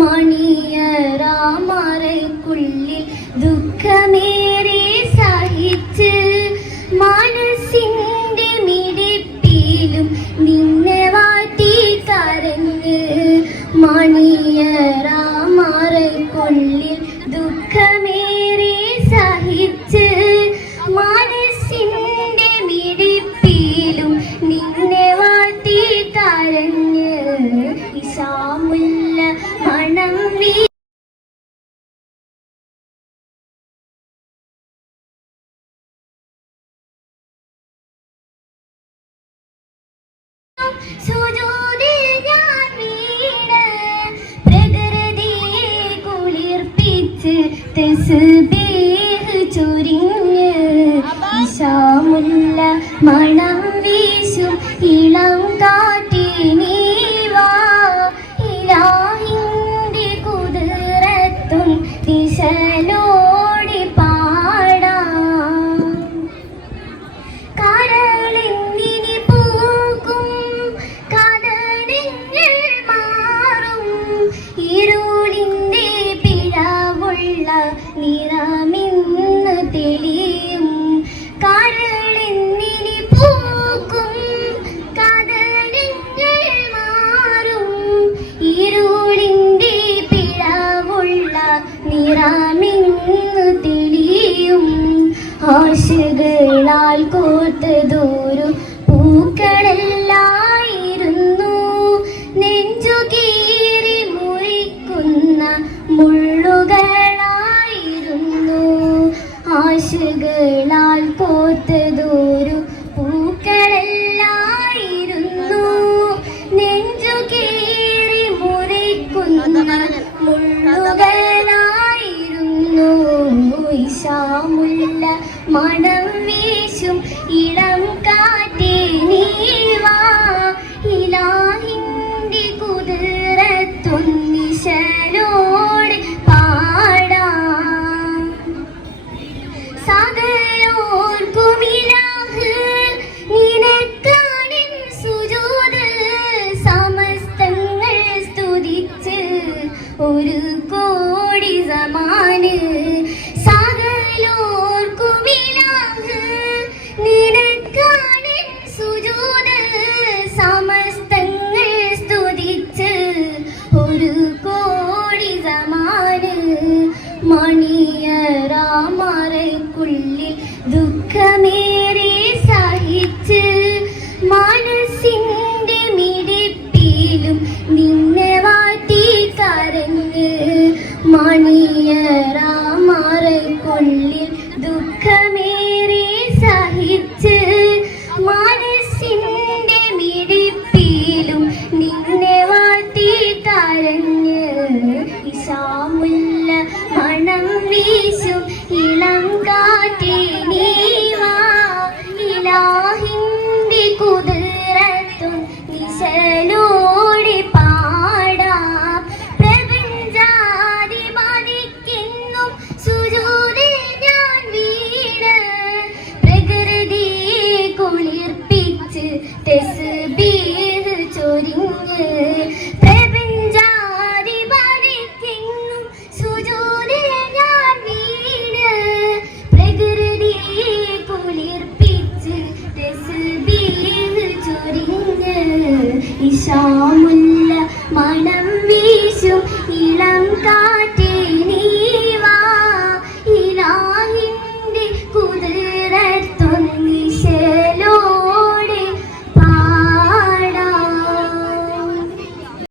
മണിയറാമറയ്ക്കുള്ളിൽ ദുഃഖമേറെ സഹിച്ച് മനസ്സിന്റെ മിടിപ്പിലും നിന്നെ വാട്ടി കരഞ്ഞ് മണിയറാമറയ്ക്കുള്ളിൽ ദുഃഖമേറെ സുജൂദിൽ ആശകളാൽ കോർത്തതോരു പൂക്കളെല്ലായിരുന്നു. നെഞ്ചു കീറി മുറിക്കുന്ന മുള്ളുകളായിരുന്നു. ആശകളാൽ കോർത്തതോരു പൂക്കളെല്ലായിരുന്നു. നെഞ്ചു കീറി മുറിക്കുന്ന മുള്ളുകളായിരുന്നു. ഇശാമുല്ല മണം വീശും ഇളം കാറ്റേ നീവാ ഇലാഹിന്റെ കുതിരത്തൊന്നിശലോട് പാടാം. സകലോർക്കുമിലാഹ് നിനക്കാണിൻ സുജൂദ് സമസ്തങ്ങൾ സ്തുതിച്ച് ഒരു കോടി സമാന്. സമാന് മണിയറാമറയ്ക്കുള്ളിൽ ദുഃഖമേറെ സഹിച്ച് മനസ്സിന്റെ മിടിപ്പിലും നിന്നെ വാട്ടി കരഞ്ഞ് മണിയറാമറയ്ക്കുള്ളിൽ ദുഃഖമേ തെസ്ബീഹ് ഇഷാമുല്ല മണം വീശും ഇളം കാറ്റ്